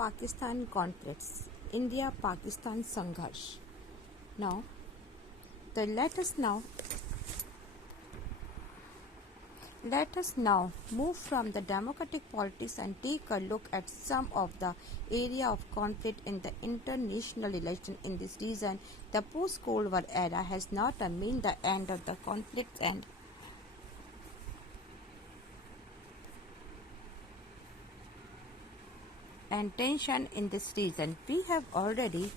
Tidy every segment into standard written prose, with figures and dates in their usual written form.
Pakistan conflicts, India-Pakistan Sangharsh. Now, let us now move from the democratic politics and take a look at some of the area of conflict in the international relations in this region. The post-Cold War era has not meant the end of the conflicts and tension in this region. We have already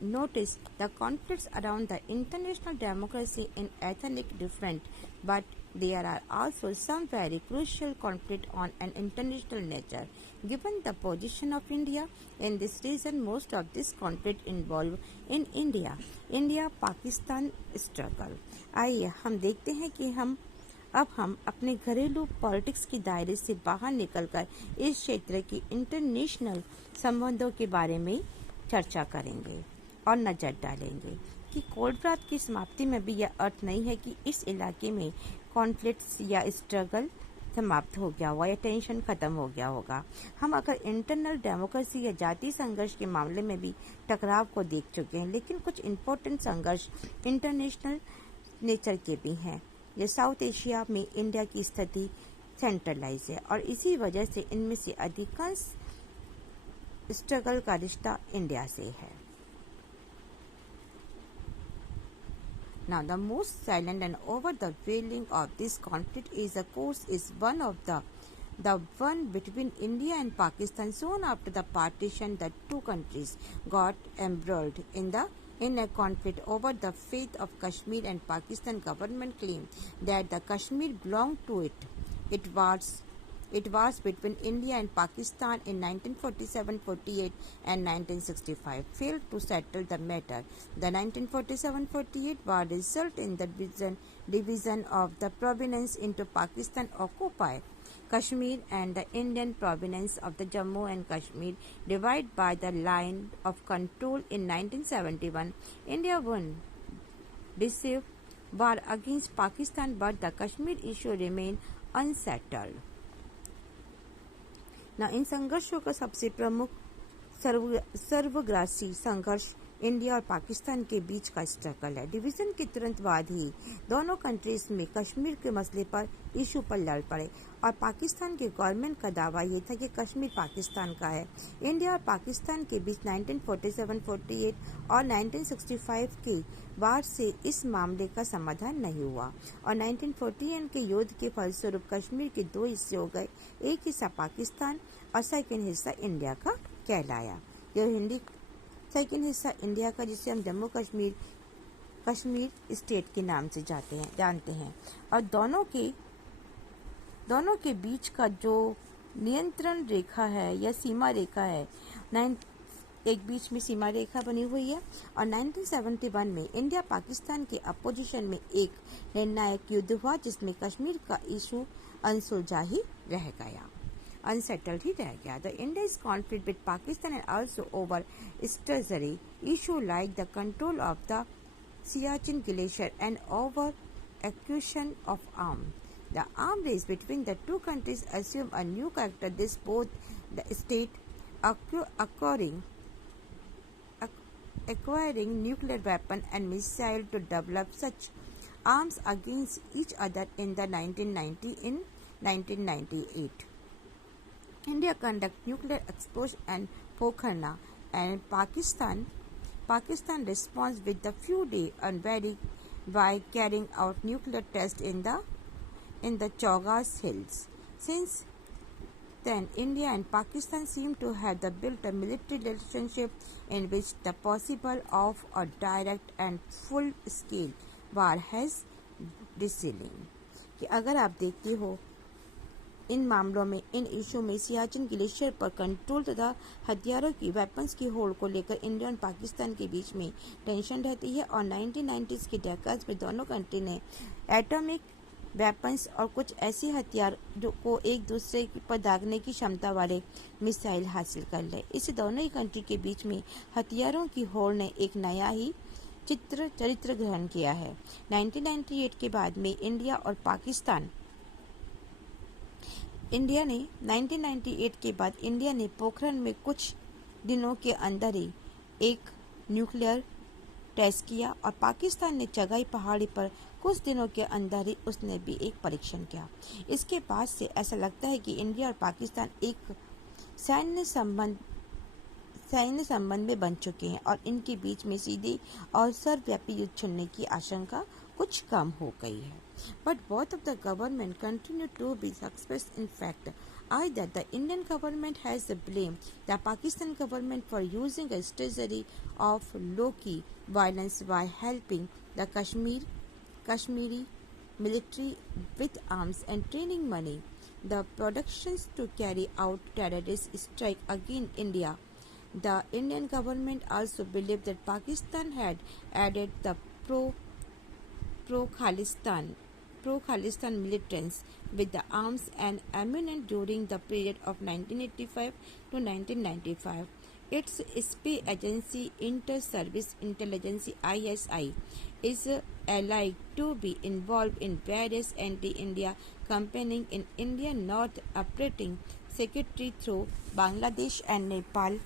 noticed the conflicts around the international democracy in ethnic different, but there are also some very crucial conflicts on an international nature. Given the position of India in this region, most of this conflict involve in India-Pakistan struggle. आइए हम देखते हैं कि हम अपने घरेलू politics की दायरे से बाहर निकलकर इस क्षेत्र की इंटरनेशनल संबंधों के बारे में चर्चा करेंगे और नजर डालेंगे कि कोल्ड वॉर की समाप्ति में भी यह अर्थ नहीं है कि इस इलाके में कॉन्फ्लिक्ट्स या स्ट्रगल समाप्त हो गया हुआ या टेंशन खत्म हो गया होगा। हम अगर इंटरनल डेमोक्रेसी या जातीय संघर्ष के मामले में भी टकराव को देख चुके हैं, लेकिन कुछ इम्पोर्टेंट संघर्ष इंटरनेशनल नेचर के भी हैं। ये साउथ एशिया में इंडिया की स्थिति सेंट्रलाइज है और इसी वजह से इनमें से अधिकांश स्ट्रगल का रिश्ता इंडिया से है। Now, the most silent and overwhelming of this conflict is, of course, one of the one between India and Pakistan. Soon after the partition, the two countries got embroiled in a conflict over the fate of Kashmir, and Pakistan government claimed that the Kashmir belonged to it. It was between India and Pakistan in 1947-48 and 1965 failed to settle the matter. The 1947-48 war resulted in the division of the province into Pakistan occupied Kashmir and the Indian province of the Jammu and Kashmir, divided by the line of control in 1971. India won decisive war against Pakistan, but the Kashmir issue remained unsettled. ना इन संघर्षों का सबसे प्रमुख सर्वग्रासी संघर्ष India और पाकिस्तान के बीच का struggle है। डिवीजन के तुरंत बाद ही दोनों कंट्रीज में कश्मीर के मसले पर इशू पर लड़ पड़े और पाकिस्तान के गवर्नमेंट का दावा ये था कि कश्मीर पाकिस्तान का है। इंडिया और पाकिस्तान के बीच 1947-48 और 1965 के वार से इस मामले का समाधान नहीं हुआ और 1948 के युद्ध के फलस्वरूप कश्मीर के दो हिस्से हो गए। एक हिस्सा पाकिस्तान और सेकेंड हिस्सा इंडिया का कहलाया। यह सेकेंड हिस्सा इंडिया का, जिसे हम जम्मू कश्मीर स्टेट के नाम से जानते हैं और दोनों के बीच का जो नियंत्रण रेखा है या सीमा रेखा है, एक बीच में सीमा रेखा बनी हुई है और 1971 में इंडिया पाकिस्तान के अपोजिशन में एक निर्णायक युद्ध हुआ जिसमें कश्मीर का इशू अनसुलझा ही रह गया, unsettled ही रह गया। The India's conflict with Pakistan and also over strategic issue like the control of the Siachen Glacier and over acquisition of arms. The arms race between the two countries assumed a new character. This both the state acquiring nuclear weapon and missile to develop such arms against each other in the 1998. India conduct nuclear explosion and Pokhara, and Pakistan responds with the few days and very by carrying out nuclear tests in the Chaugas Hills. Since then, India and Pakistan seem to have built a military relationship in which the possibility of a direct and full-scale war has receding. कि अगर आप देखते हो इन मामलों में, इन issue में Siachen glacier पर control तथा हथियारों की वेपन्स की होड़ को लेकर इंडिया और पाकिस्तान के बीच में टेंशन रहती है और 1990s के डेकेड्स में दोनों कंट्री ने एटॉमिक वेपन्स और कुछ ऐसे हथियार जो को एक दूसरे पर दागने की क्षमता वाले मिसाइल हासिल कर ले। इससे दोनों ही कंट्री के बीच में हथियारों की होड़ ने एक नया ही चरित्र ग्रहण किया है। 1998 के बाद में इंडिया ने पोखरण में कुछ दिनों के अंदर ही एक न्यूक्लियर टेस्ट किया और पाकिस्तान ने चगाई पहाड़ी पर कुछ दिनों के अंदर ही उसने भी एक परीक्षण किया। इसके बाद से ऐसा लगता है कि इंडिया और पाकिस्तान एक सैन्य संबंध में बन चुके हैं और इनके बीच में सीधे और सर्वव्यापी युद्ध छिड़ने की आशंका कुछ कम हो गई है। But both of the government continue to be suspect. In fact, either the Indian government has blamed the Pakistan government for using a strategy of low-key violence by helping the Kashmiri military with arms and training money, the productions to carry out terrorist strike against India. The Indian government also believed that Pakistan had added the pro-Khalistan militants with the arms and ammunition during the period of 1985 to 1995. Its spy agency Inter-Service Intelligence ISI is alleged to be involved in various anti-India campaigning in India, not operating secretary through Bangladesh and Nepal.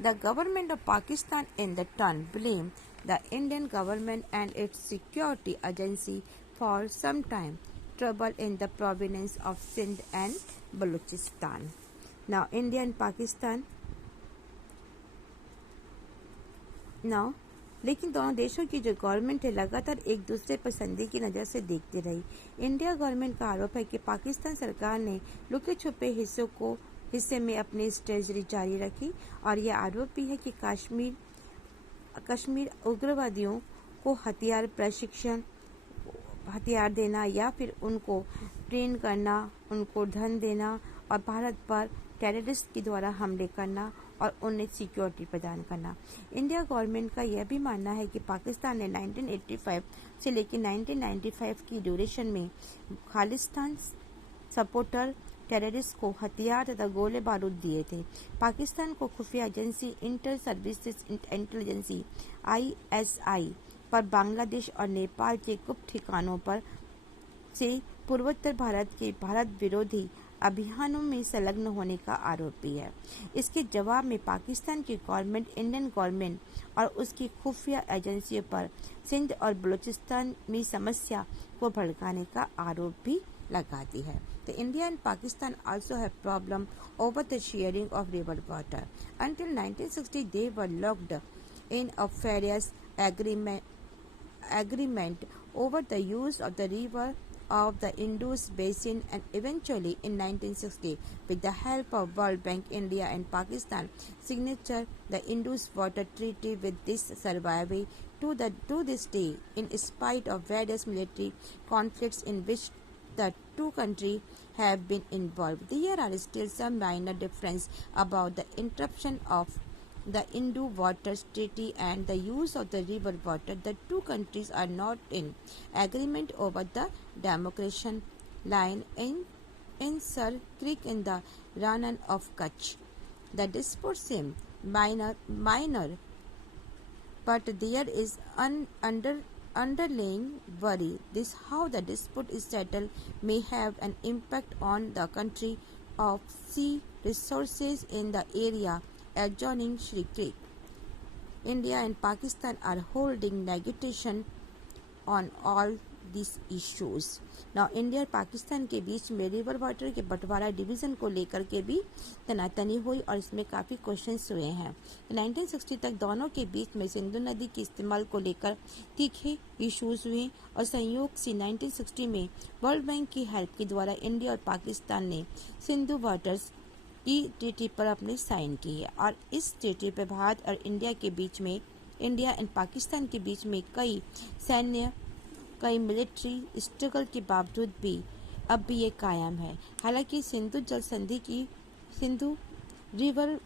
The government of Pakistan in the turn blamed the Indian government and its security agency for some time trouble in the province of Sindh and Balochistan. Now India and Pakistan लेकिन दोनों देशों की जो government है लगातार एक दूसरे पर संदेह की नज़र से देखती रही। इंडिया गवर्नमेंट का आरोप है कि पाकिस्तान सरकार ने लुके छुपे हिस्से में अपनी स्ट्रेटजी जारी रखी और यह आरोप भी है कि कश्मीर उग्रवादियों को हथियार देना या फिर उनको ट्रेन करना, उनको धन देना और भारत पर टेररिस्ट के द्वारा हमले करना और उन्हें सिक्योरिटी प्रदान करना। इंडिया गवर्नमेंट का यह भी मानना है कि पाकिस्तान ने 1985 से लेकर 1995 की ड्यूरेशन में खालिस्तान सपोर्टर टेररिस्ट को हथियार तथा गोले बारूद दिए थे। पाकिस्तान को खुफिया agency inter services intelligence ISI पर बांग्लादेश और नेपाल के गुप्त ठिकानों पर से पूर्वोत्तर भारत के भारत विरोधी अभियानों में संलग्न होने का आरोप भी है। इसके जवाब में पाकिस्तान की गवर्नमेंट इंडियन गवर्नमेंट और उसकी खुफिया एजेंसियों पर सिंध और बलूचिस्तान में समस्या को भड़काने का आरोप भी लगाती है। The India and Pakistan also have problem over the sharing of river water. Until 1960, they were locked in a various agreement over the use of the river of the Indus Basin, and eventually in 1960, with the help of World Bank, India and Pakistan signature the Indus Water Treaty. With this surviving to this day, in spite of various military conflicts in which the two countries have been involved. There are still some minor differences about the interruption of the Indus Water Treaty and the use of the river water. The two countries are not in agreement over the demarcation line in Sar Creek in the Rann of Kutch. The dispute seems minor, but there is underlying worry. This how the dispute is settled may have an impact on the country of sea resources in the area adjoining Sri Creek. India and Pakistan are holding negotiation on all these issues. Now India और पाकिस्तान के बीच में river water के बंटवारा division को लेकर के भी तनातनी हुई और इसमें काफ़ी क्वेश्चंस हुए हैं। 1960 तक दोनों के बीच में सिंधु नदी के इस्तेमाल को लेकर तीखे इश्यूज हुए और संयोग से 1960 में वर्ल्ड बैंक की हेल्प के द्वारा इंडिया और पाकिस्तान ने सिंधु वाटर्स की ट्रीटी पर अपने साइन की है और इस ट्रीटी पर भारत और इंडिया एंड पाकिस्तान के बीच में कई मिलिट्री स्ट्रगल के बावजूद भी अब भी ये कायम है। हालांकि सिंधु रिवर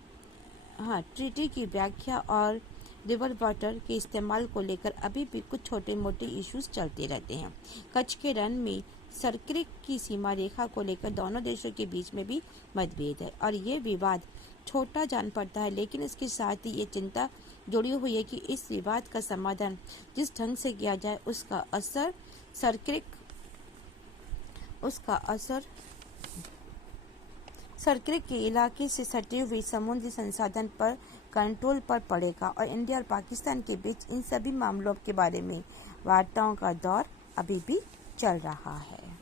ट्रीटी की व्याख्या और रिवर वाटर के इस्तेमाल को लेकर अभी भी कुछ छोटे मोटे इश्यूज चलते रहते हैं। कच्छ के रन में सरक्रिक की सीमा रेखा को लेकर दोनों देशों के बीच में भी मतभेद है और ये विवाद छोटा जान पड़ता है, लेकिन इसके साथ ही ये चिंता जुड़ी हुई है कि इस विवाद का समाधान जिस ढंग से किया जाए उसका असर सर्किल के इलाके से सटी हुई समुद्री संसाधन पर कंट्रोल पर पड़ेगा और इंडिया और पाकिस्तान के बीच इन सभी मामलों के बारे में वार्ताओं का दौर अभी भी चल रहा है।